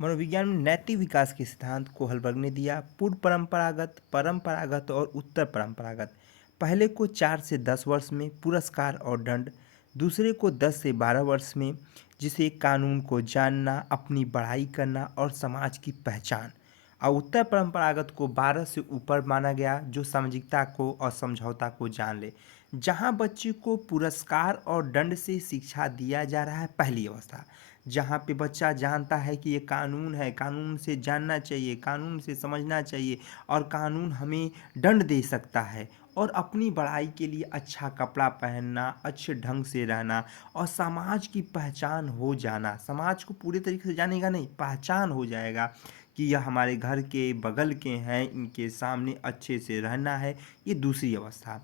मनोविज्ञान में नैतिक विकास के सिद्धांत को हलबर्ग ने दिया। पूर्व परंपरागत, परंपरागत और उत्तर परंपरागत। पहले को 4 से 10 वर्ष में पुरस्कार और दंड, दूसरे को 10 से 12 वर्ष में, जिसे कानून को जानना, अपनी बड़ाई करना और समाज की पहचान। और उत्तर परंपरागत को 12 से ऊपर माना गया, जो सामाजिकता को और समझौता को जान ले। जहाँ बच्चे को पुरस्कार और दंड से शिक्षा दिया जा रहा है, पहली अवस्था जहाँ पे बच्चा जानता है कि ये कानून है, कानून से जानना चाहिए, कानून से समझना चाहिए और कानून हमें दंड दे सकता है। और अपनी बड़ाई के लिए अच्छा कपड़ा पहनना, अच्छे ढंग से रहना और समाज की पहचान हो जाना। समाज को पूरे तरीके से जानेगा नहीं, पहचान हो जाएगा कि यह हमारे घर के बगल के हैं, इनके सामने अच्छे से रहना है। ये दूसरी अवस्था।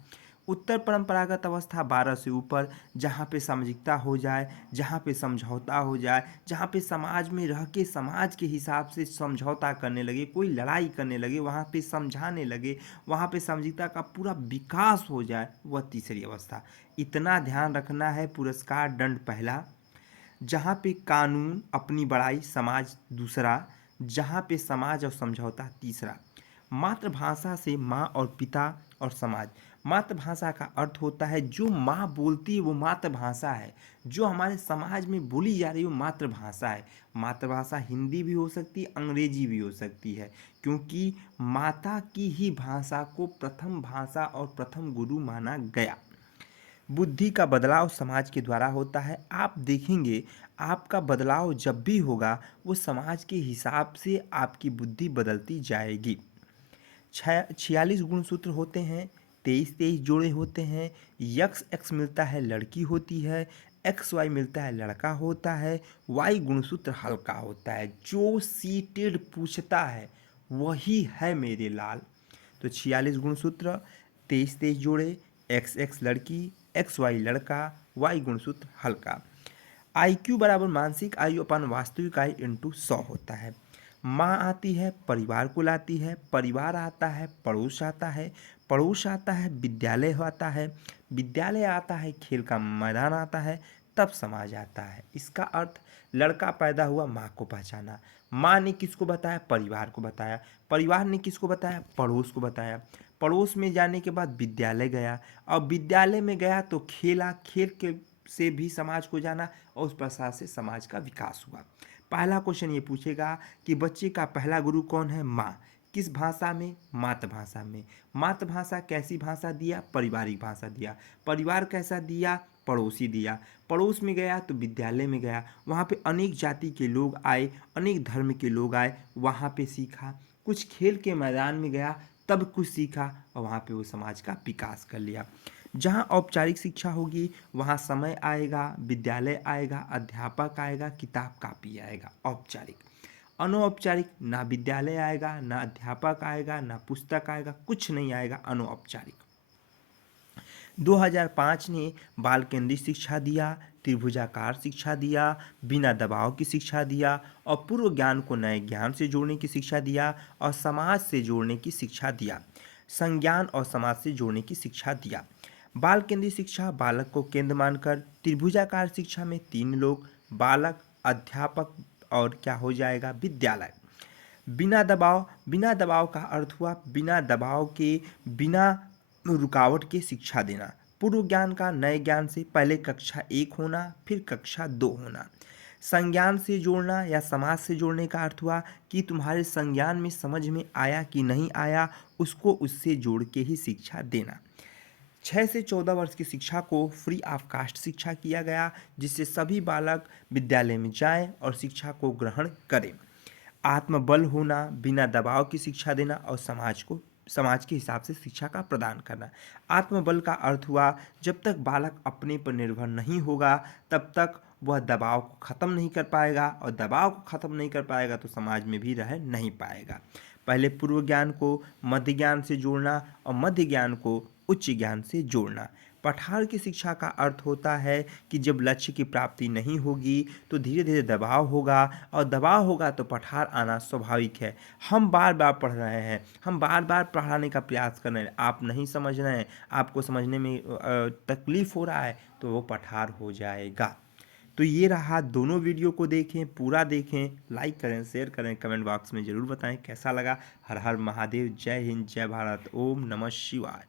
उत्तर परंपरागत अवस्था 12 से ऊपर, जहाँ पे सामाजिकता हो जाए, जहाँ पे समझौता हो जाए, जहाँ पे समाज में रह के समाज के हिसाब से समझौता करने लगे, कोई लड़ाई करने लगे, वहाँ पे समझाने लगे, वहाँ पे सामाजिकता का पूरा विकास हो जाए, वह तीसरी अवस्था। इतना ध्यान रखना है, पुरस्कार दंड पहला, जहाँ पे कानून अपनी बड़ाई समाज दूसरा, जहाँ पे समाज और समझौता तीसरा। मातृभाषा से माँ और पिता और समाज। मातृभाषा का अर्थ होता है जो माँ बोलती है वो मातृभाषा है, जो हमारे समाज में बोली जा रही है वो मातृभाषा है। मातृभाषा हिंदी भी हो सकती है, अंग्रेजी भी हो सकती है, क्योंकि माता की ही भाषा को प्रथम भाषा और प्रथम गुरु माना गया। बुद्धि का बदलाव समाज के द्वारा होता है। आप देखेंगे आपका बदलाव जब भी होगा वो समाज के हिसाब से आपकी बुद्धि बदलती जाएगी। 46 गुणसूत्र होते हैं, 23 जोड़े होते हैं। यक्स एक्स मिलता है लड़की होती है, एक्स वाई मिलता है लड़का होता है, वाई गुणसूत्र हल्का होता है। जो सीटेड पूछता है वही है मेरे लाल। तो 46 गुणसूत्र, 23 जोड़े, एक्स एक्स लड़की, एक्स वाई लड़का, वाई गुणसूत्र हल्का। IQ बराबर मानसिक आयु अपन वास्तविक आयु इंटू 100 होता है। माँ आती है परिवार को लाती है, परिवार आता है पड़ोस आता है, पड़ोस आता है विद्यालय आता है, विद्यालय आता है खेल का मैदान आता है, तब समाज आता है। इसका अर्थ लड़का पैदा हुआ, माँ को पहचाना, माँ ने किसको बताया, परिवार को बताया, परिवार ने किसको बताया, पड़ोस को बताया, पड़ोस में जाने के बाद विद्यालय गया, और विद्यालय में गया तो खेला, खेल के से भी समाज को जाना और उस प्रसार से समाज का विकास हुआ। पहला क्वेश्चन ये पूछेगा कि बच्चे का पहला गुरु कौन है, माँ। किस भाषा में, मातृभाषा में। मातृभाषा कैसी भाषा दिया, पारिवारिक भाषा दिया। परिवार कैसा दिया, पड़ोसी दिया। पड़ोस में गया तो विद्यालय में गया, वहाँ पे अनेक जाति के लोग आए, अनेक धर्म के लोग आए, वहाँ पे सीखा। कुछ खेल के मैदान में गया तब कुछ सीखा और वहाँ पे वो समाज का विकास कर लिया। जहाँ औपचारिक शिक्षा होगी वहाँ समय आएगा, विद्यालय आएगा, अध्यापक आएगा, किताब कापी आएगा, औपचारिक। अनौपचारिक ना विद्यालय आएगा, ना अध्यापक आएगा, ना पुस्तक आएगा, कुछ नहीं आएगा, अनौपचारिक। 2005 ने बाल केंद्रित शिक्षा दिया, त्रिभुजाकार शिक्षा दिया, बिना दबाव की शिक्षा दिया और पूर्व ज्ञान को नए ज्ञान से जोड़ने की शिक्षा दिया और समाज से जोड़ने की शिक्षा दिया, संज्ञान और समाज से जोड़ने की शिक्षा दिया। बाल केंद्रित शिक्षा बालक को केंद्र मानकर, त्रिभुजाकार शिक्षा में 3 लोग, बालक, अध्यापक और क्या हो जाएगा, विद्यालय। बिना दबाव, बिना दबाव का अर्थ हुआ बिना दबाव के, बिना रुकावट के शिक्षा देना। पूर्व ज्ञान का नए ज्ञान से, पहले कक्षा 1 होना फिर कक्षा 2 होना। संज्ञान से जोड़ना या समाज से जोड़ने का अर्थ हुआ कि तुम्हारे संज्ञान में समझ में आया कि नहीं आया, उसको उससे जोड़ के ही शिक्षा देना। 6 से 14 वर्ष की शिक्षा को फ्री ऑफ कास्ट शिक्षा किया गया, जिससे सभी बालक विद्यालय में जाएं और शिक्षा को ग्रहण करें। आत्मबल होना, बिना दबाव की शिक्षा देना और समाज के हिसाब से शिक्षा का प्रदान करना। आत्मबल का अर्थ हुआ जब तक बालक अपने पर निर्भर नहीं होगा तब तक वह दबाव को ख़त्म नहीं कर पाएगा, और दबाव को ख़त्म नहीं कर पाएगा तो समाज में भी रह नहीं पाएगा। पहले पूर्व ज्ञान को मध्य ज्ञान से जोड़ना और मध्य ज्ञान को उच्च ज्ञान से जोड़ना। पठार की शिक्षा का अर्थ होता है कि जब लक्ष्य की प्राप्ति नहीं होगी तो धीरे धीरे दबाव होगा, और दबाव होगा तो पठार आना स्वाभाविक है। हम बार बार पढ़ रहे हैं, हम बार बार पढ़ाने का प्रयास कर रहे हैं, आप नहीं समझ रहे हैं, आपको समझने में तकलीफ़ हो रहा है, तो वो पठार हो जाएगा। तो ये रहा, दोनों वीडियो को देखें, पूरा देखें, लाइक करें, शेयर करें, कमेंट बॉक्स में ज़रूर बताएं कैसा लगा। हर हर महादेव, जय हिंद, जय भारत, ओम नमः शिवाय।